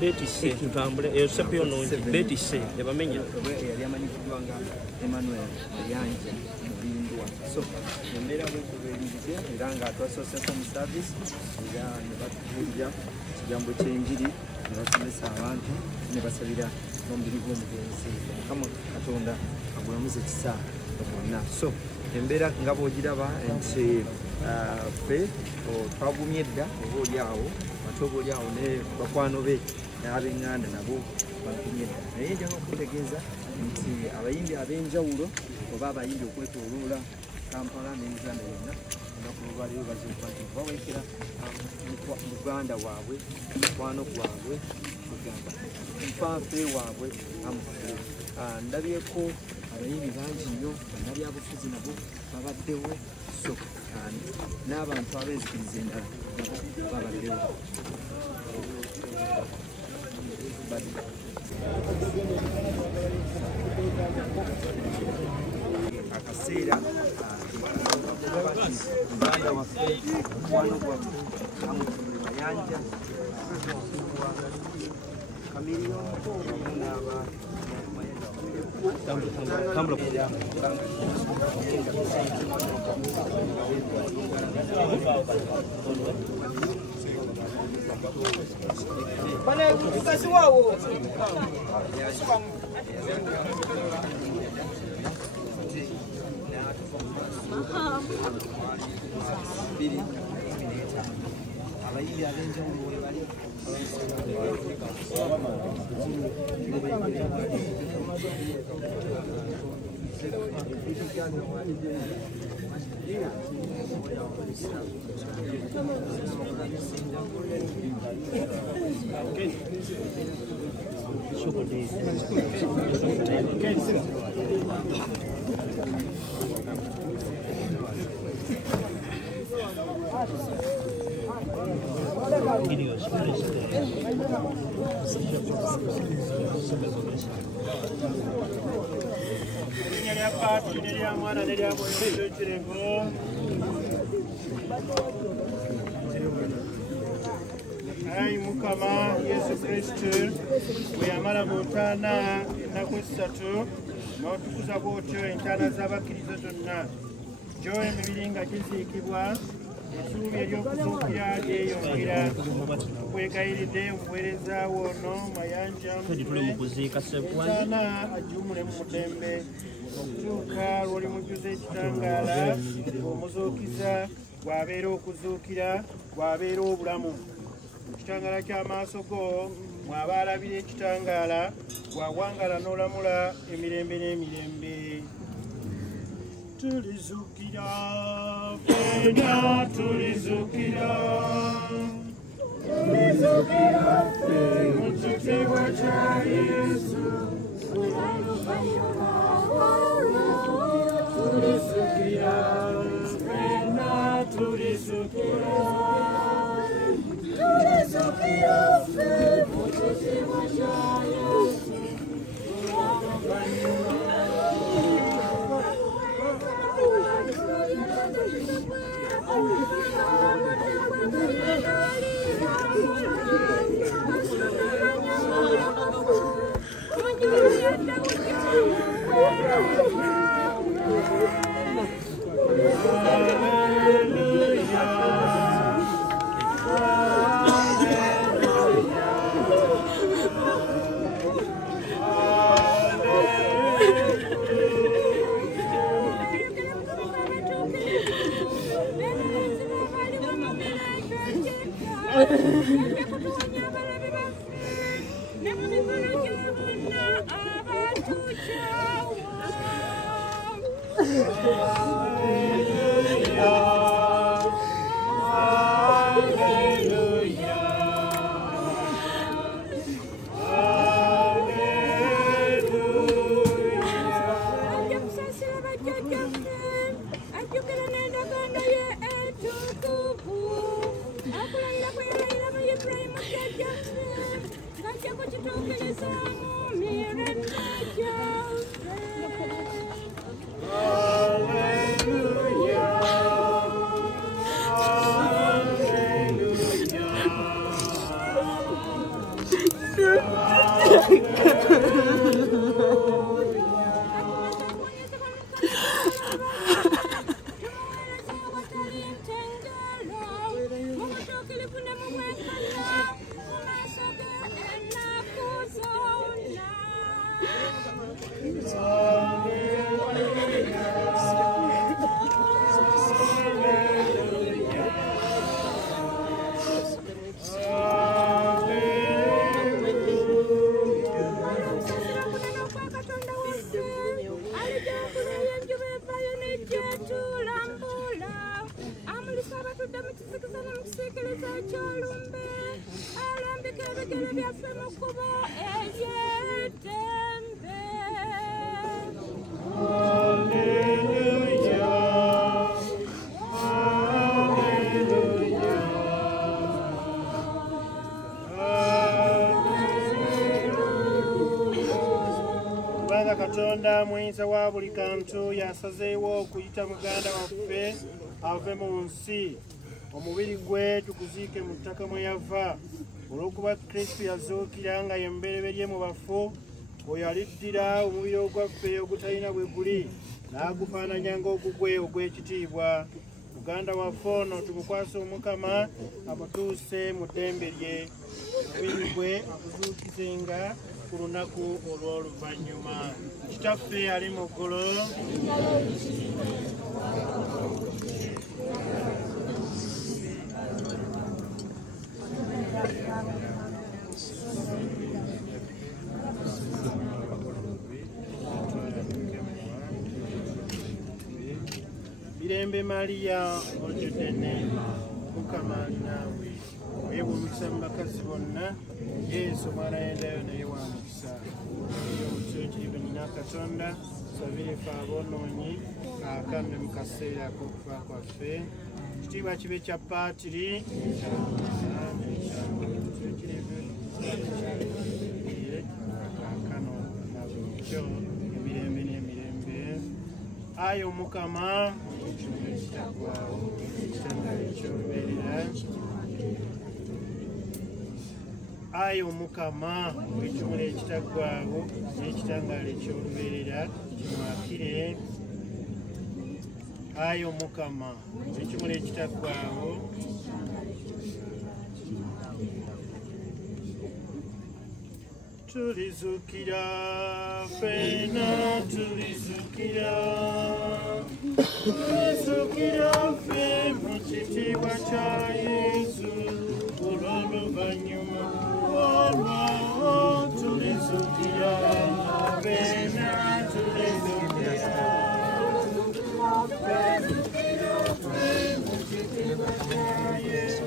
Betise tutambule eyo sepio no betise yabamenya yali amanyikiddwa nga Emmanuel Yanja Mubindwa so embera bwekubeeririze era nga atwasosesa mu service era ne batubuulira ekigambo ky'enjiri ne basomesa abantu ne basabira n'omubiri gw'omugenzi Mukama Katonda agulamuze ekisaa bonna so embera nga bw'ogiraba nti ffe twagumye edda oba oli awo oba oli awo ne bakwano be n'ab'eŋŋanda nabo bagumye edda naye njaga okutegeeza nti abayimbi ab'enjawulo oba abayimbi okwetooloola Kampala n'Uganda yonna olunaku lwaleero bazuukuba nti baweekera muganda waabwe mukwano gwabwe kugamba nfanfe waabwe amufu ndabyeko abayimbi bangi nnyo bannabyabufuzi nabo babaddewo so n'abantu abeezikiriza endala nabo babaddewo akaseera muganda waffe mukwano gwaffe amufuire Mayanja Kamiliyoni wamu n'aba abayimbi ab'enjawulo we bali Ayi Mukama Yesu Kristo we yamala butaana ennaku essatu n'otukuza bw'otyo entaana z'abakkiriza zonna gyo emibiri nga giziikibwa essuubi ery'okuzuukira lyeyongera tukwegayiridde omuweereza woono Mayanja entaana ajjumule mu mulembe okutuuka lw'oli mujjuza ekitangaala omuzuukiza bw'abeera okuzuukira bw'abeera obulamu ekitangaala ky'amaaso go mw'aba alabira ekitangaala bw'awangala n'olamula emirembe n'emirembe tulizuukira fena tulizuukira ffe mu kitiibwa kya Yesu tulizuukira fena tulizuukira Katonda muyinza wa buli kantu yasazeewo okuyita muganda waffe ave mu nsi omubiri gwe tuguziike mu ttaka mwe yava olw'okuba Kristo yazuukira nga ye mubereberye mu bafu oyo aliddira omubiri ogwaffe ogutalina bwe guli n'agufaananya ng'ogugwe ogw'ekitiibwa muganda waffe ono tumukwase Omukama amutuuse mu ddembe lye omubiri gwe aguzuukizenga ku lunaku olw'oluvannyuma. Kitaffe ali mu ggulu Mirembe Maria ojjudde enneema Mukama ali naawe weebwa omukisa mu bakazi bonna Yesu omwana yendayo naye wa mukisa ekyo ekirimu nina Katonda tusabire ffe aboonoonyi kaakano mu kaseera ak'okufa kwaffe ekitiibwa kibe kya paatiri kaakano nakyo emirembe n'emirembe ayi Omukama ekimu ekitaggwaawo ekitangaala eky'olubeerera ayi Omukama ekimuli ekitaggwaawo n'ekitangaala eky'olubeerera kimwakire ayi Omukama ekimuli ekitaggwaawo tulizuukira ffenna tulizuukira ffe mu kitiibwa kya Yesu olw'oluvannyuma olwawo tulizuukira ffenna tulizuukira mu kitiibwa kya Yesu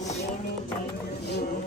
olw'oluvannyuma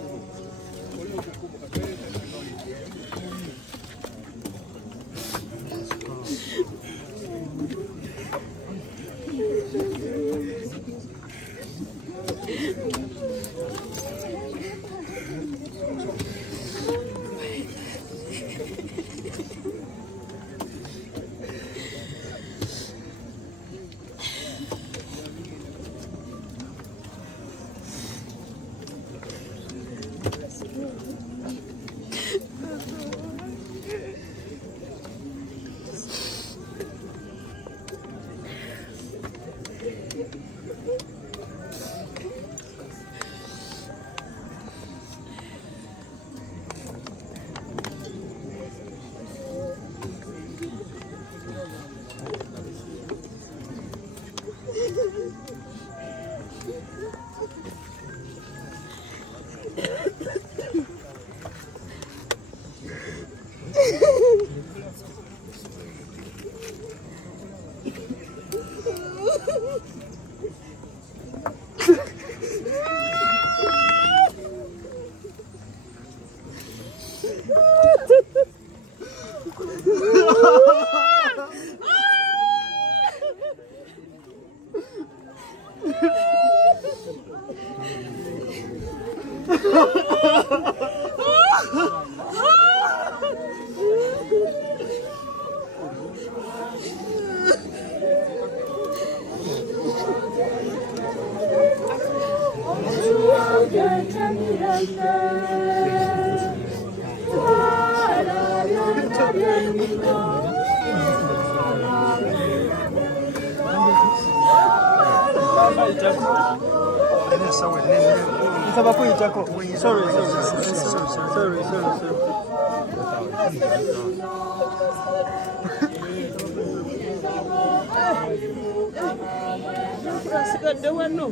nsaba kuyitako. Sorry. Sigadde wano.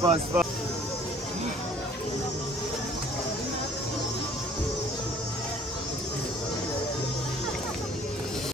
Fast.